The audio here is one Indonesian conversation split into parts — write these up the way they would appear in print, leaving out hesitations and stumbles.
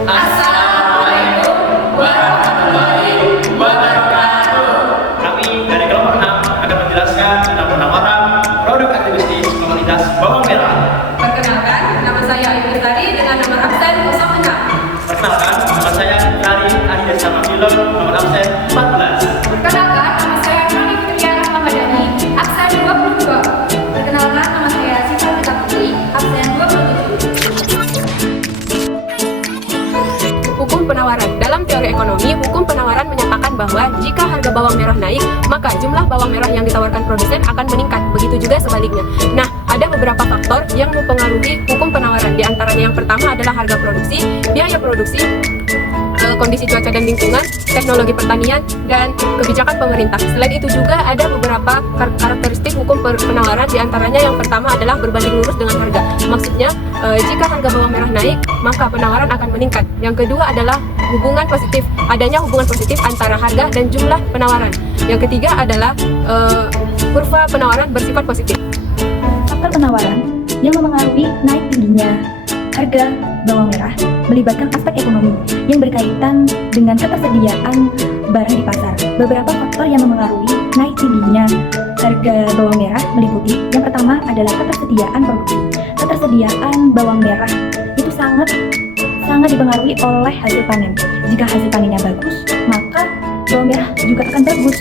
Assalamualaikum warahmatullahi wabarakatuh. Kami dari kelompok 6 akan menjelaskan tentang penawaran produk aktivitas komunitas bawang merah. Perkenalkan, nama saya Ayu Lestari dengan nomor absen 06. Perkenalkan, nama saya Ari Ahida Sama Pilot, nomor absen 14. Perkenalkan, nama saya Roni Fitriana Ramadhani, absen 22. Perkenalkan, nama saya Sita Gita Putri, absen 27. Hukum penawaran. Dalam teori ekonomi, hukum penawaran menyatakan bahwa jika harga bawang merah naik, maka jumlah bawang merah yang ditawarkan produsen akan meningkat. Begitu juga sebaliknya. Nah, ada beberapa faktor yang mempengaruhi hukum penawaran. Di antaranya yang pertama adalah harga produksi, biaya produksi, kondisi cuaca dan lingkungan, teknologi pertanian, dan kebijakan pemerintah. Selain itu juga ada beberapa karakteristik hukum penawaran. Di antaranya yang pertama adalah berbanding lurus dengan harga. Maksudnya, jika harga bawang merah naik, maka penawaran akan meningkat. Yang kedua adalah hubungan positif. Adanya hubungan positif antara harga dan jumlah penawaran. Yang ketiga adalah kurva penawaran bersifat positif. Faktor penawaran yang mempengaruhi naik tingginya harga bawang merah melibatkan aspek ekonomi yang berkaitan dengan ketersediaan barang di pasar. Beberapa faktor yang mempengaruhi naik tingginya harga bawang merah meliputi yang pertama adalah ketersediaan produksi. Ketersediaan bawang merah itu sangat dipengaruhi oleh hasil panen. Jika hasil panennya bagus, maka bawang merah juga akan bagus.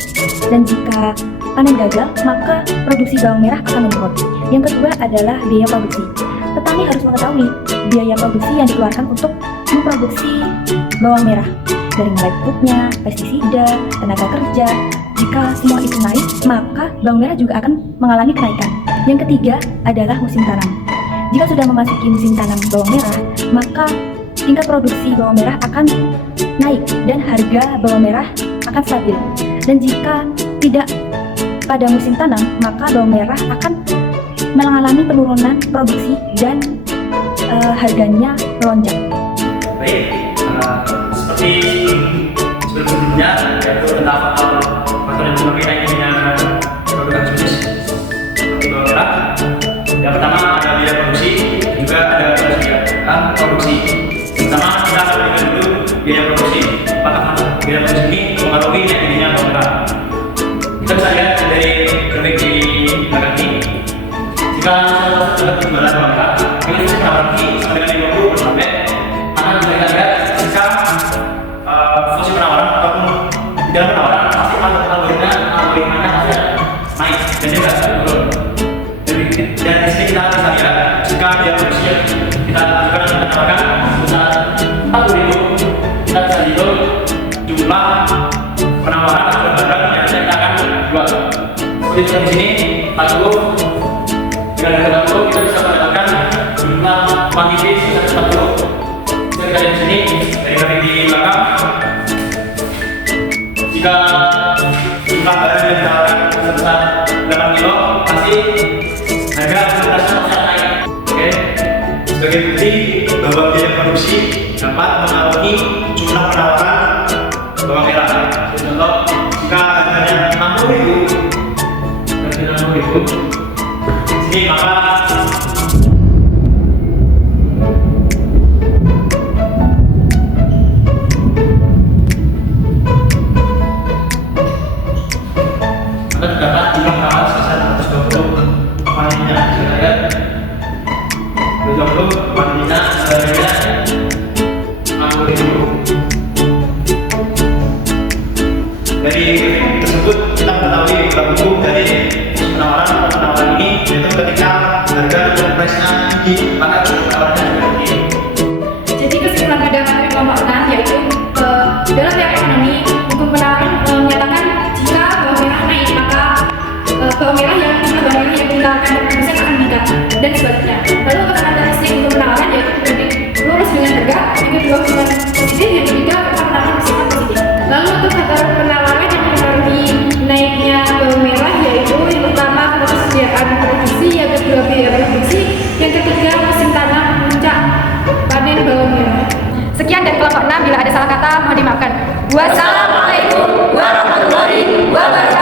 Dan jika panen gagal, maka produksi bawang merah akan menurun. Yang kedua adalah biaya produksi. Petani harus mengetahui biaya produksi yang dikeluarkan untuk memproduksi bawang merah, dari mulai pupuknya, pestisida, tenaga kerja. Jika semua itu naik, maka bawang merah juga akan mengalami kenaikan. Yang ketiga adalah musim tanam. Jika sudah memasuki musim tanam bawang merah, maka tingkat produksi bawang merah akan naik dan harga bawang merah akan stabil. Dan jika tidak pada musim tanam, maka bawang merah akan mengalami penurunan produksi dan harganya melonjak. Baik, seperti sebelumnya, yaitu tentang faktor yang mempengaruhi naiknya produk aktivitas seperti bawang merah. Yang pertama ada biaya produksi, juga ada ketersediaan produksi. Pertama kita perhatikan dulu biaya produksi. Apakah biaya produksi ini mempengaruhi naiknya bawang merah? Kita bisa lihat dari grafik di belakang ini. Jika kita jumlah bawang merah, ini bisa berarti sama dengan 50 sampai maka bisa kita lihat jika fungsi penawaran ataupun di dalam penawaran pasti algoritmanya pasti naik dan juga turun. Dan di sini kita bisa lihat jika biaya produksi kita lakukan dan menawarkan sebesar 40.000, kita bisa hitung jumlah penawaran atau barang yang kita akan jual. Seperti di sini 40. Dengan harga 40 kita bisa mendapatkan jumlah kuantitas sebesar 40. Kita lihat di sini dari grafik di belakang. Jika jumlah barang yang ditawarkan sebesar 8 kilo, pasti harga kuantitasnya akan naik. Oke. Sebagai bukti bahwa biaya produksi dapat mengaruhi jumlah penawaran bawang merah. Contoh, jika harganya 60.000, ini maka terdapat jumlah penawaran sebesar 120 panennya. Kita lihat 120 panennya harganya 60.000. Dari tersebut kita mengetahui beberapa dari penawaran ini, yaitu ketika harga dan price-nya tinggi, maka penawarannya juga tinggi. Jadi kesimpulan pada materi kelompok 6 yaitu dalam teori ekonomi, hukum penawaran menyatakan jika bawang merah naik, maka bawang merah yang ditawarkan produsen akan meningkat dan sebaliknya. Lalu karakteristik hukum penawaran yaitu berbanding lurus dengan harga, yang kedua hubungan positif, yang ketiga penawaran bersifat positif. Lalu untuk faktor penawaran yang mempengaruhi naiknya bawang merah yaitu yang pertama ketersediaan produksi, yang kedua biaya produksi, yang ketiga musim tanam puncak panen bawang merah. Sekian dari kelompok 6, bila ada salah kata mohon dimaafkan. Wassalamualaikum warahmatullahi wabarakatuh.